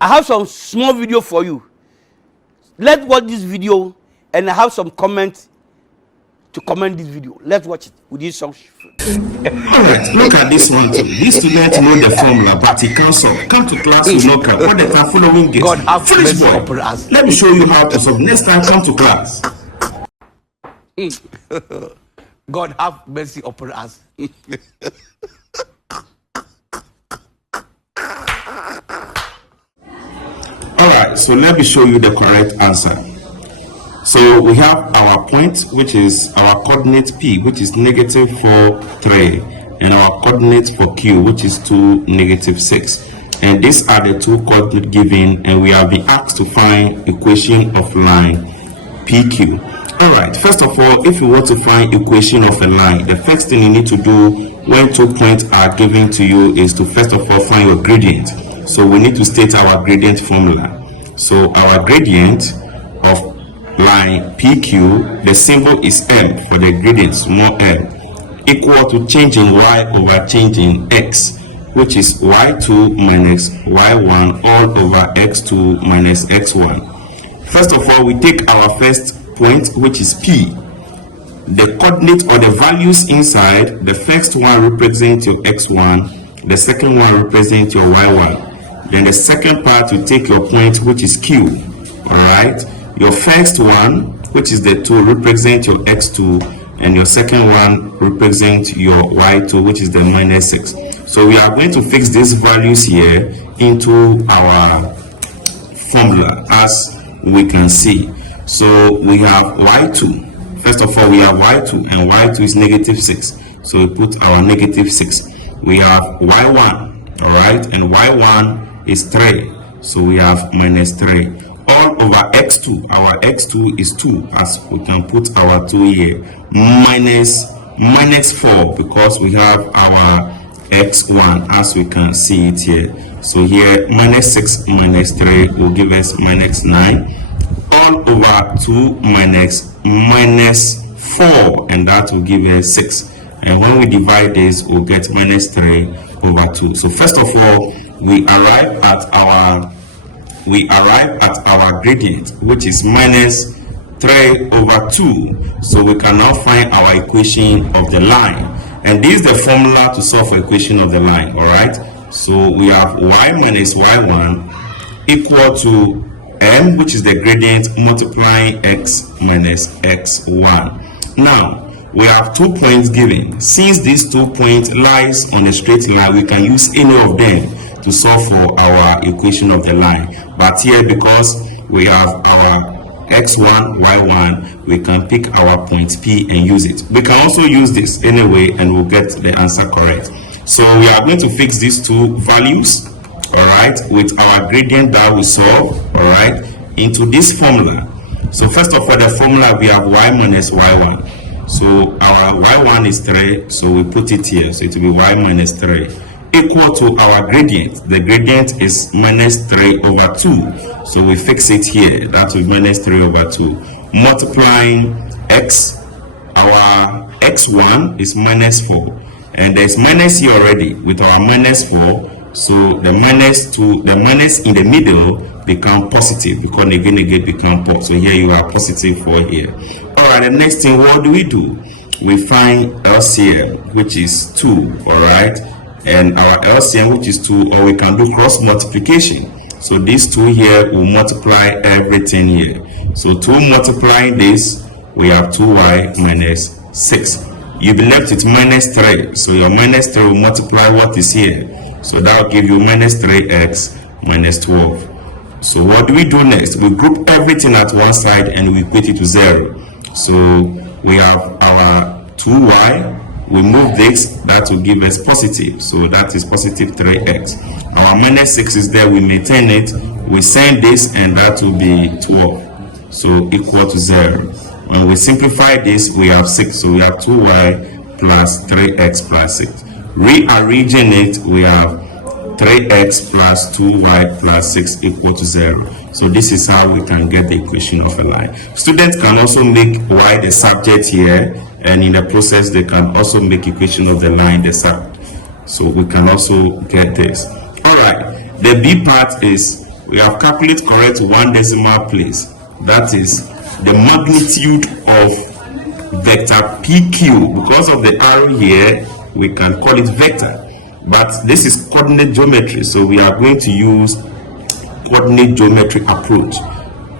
I have some small video for you. Let's watch this video, and I have some comments to comment this video. Let's watch it with this song. Alright, look at this one too. This student know the formula, but he can't solve. Come to class with no crap. What they can following this? God have mercy boy. upon us. Let me show you how to solve. Next time, come to class. God have mercy upon us. Alright, so let me show you the correct answer. So we have our point, which is our coordinate P, which is -4, 3, and our coordinate for Q, which is 2, -6. And these are the two coordinates given, and we have been asked to find equation of line PQ. Alright, first of all, if you want to find equation of a line, the first thing you need to do when 2 points are given to you is to first of all find your gradient. So we need to state our gradient formula. So our gradient of line PQ, the symbol is M for the gradient, small m, equal to changing y over changing x, which is y2 minus y1 all over x2 minus x1. First of all, we take our first point, which is P. The coordinate or the values inside, the first one represents your x1, the second one represents your y1. Then the second part, you take your point, which is Q. Alright, your first one, which is the 2, represents your x2, and your second one represents your y2, which is the -6. So we are going to fix these values here into our formula as we can see. So we have y2. First of all, we have y2, and y2 is -6. So we put our -6. We have y1, alright, and y1 is 3. So we have -3. All over x2, our x2 is 2, as we can put our 2 here, minus 4, because we have our x1 as we can see it here. So here -6 minus 3 will give us -9, all over 2 minus 4, and that will give us 6. And when we divide this, we'll get -3 over 2. So first of all, we arrive at our gradient, which is -3 over 2. So we can now find our equation of the line, and this is the formula to solve the equation of the line. All right, so we have y minus y1 equal to m, which is the gradient, multiplying x minus x1. Now we have 2 points given. Since these 2 points lies on a straight line, we can use any of them to solve for our equation of the line. But here, because we have our x1, y1, we can pick our point P and use it. We can also use this anyway, and we'll get the answer correct. So we are going to fix these two values, all right, with our gradient that we solve, all right, into this formula. So first of all, the formula, we have y minus y1. So our y1 is 3, so we put it here. So it will be y minus 3 equal to our gradient. The gradient is -3 over 2. So we fix it here. That will be -3 over 2. Multiplying x, our x1 is -4. And there's minus here already with our -4. So the -2, the minus in the middle become positive, because negative become positive. So here you have +4 here. Alright, the next thing, what do? We find LCM, which is 2, alright, and our LCM, which is 2, or we can do cross multiplication. So these 2 here will multiply everything here. So 2 multiplying this, we have 2y minus 6. You'll be left with -3. So your -3 will multiply what is here. So that will give you -3x minus 12. So what do we do next? We group everything at one side and we equate it to 0. So we have our 2y, we move this, that will give us positive. So that is positive 3x. Our -6 is there, we maintain it, we send this, and that will be 12. So equal to 0. When we simplify this, we have 6. So we have 2y plus 3x plus 6. Rearranging it, we have 3x plus 2y plus 6 equal to 0. So this is how we can get the equation of a line. Students can also make y the subject here, and in the process they can also make equation of the line the subject. So we can also get this. All right, the B part is We have calculate correct one decimal place. That is the magnitude of vector PQ. Because of the arrow here, we can call it vector. But this is coordinate geometry, so we are going to use coordinate geometry approach.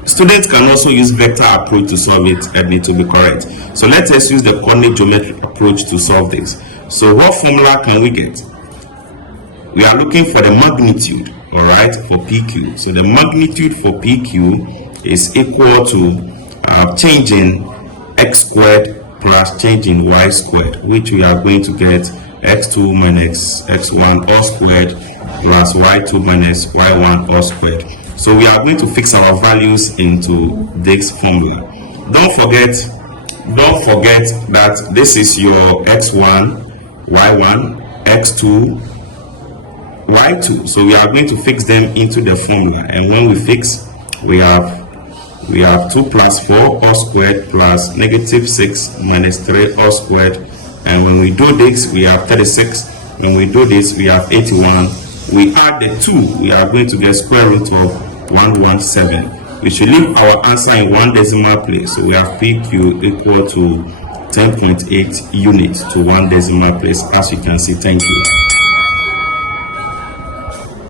Students can also use vector approach to solve it, and it will be correct. So let us use the coordinate geometry approach to solve this. So what formula can we get? We are looking for the magnitude, all right, for PQ. So the magnitude for PQ is equal to changing x squared plus changing y squared, which we are going to get x2 minus x1 all squared plus y2 minus y1 all squared. So we are going to fix our values into this formula. Don't forget that this is your x1, y1, x2, y2. So we are going to fix them into the formula, and when we fix, we have 2 plus 4 all squared plus negative 6 minus 3 all squared, and when we do this, we have 36. When we do this, we have 81. We add the 2, we are going to get square root of 117. We should leave our answer in one decimal place, so we have PQ equal to 10.8 units to one decimal place, as you can see. Thank you.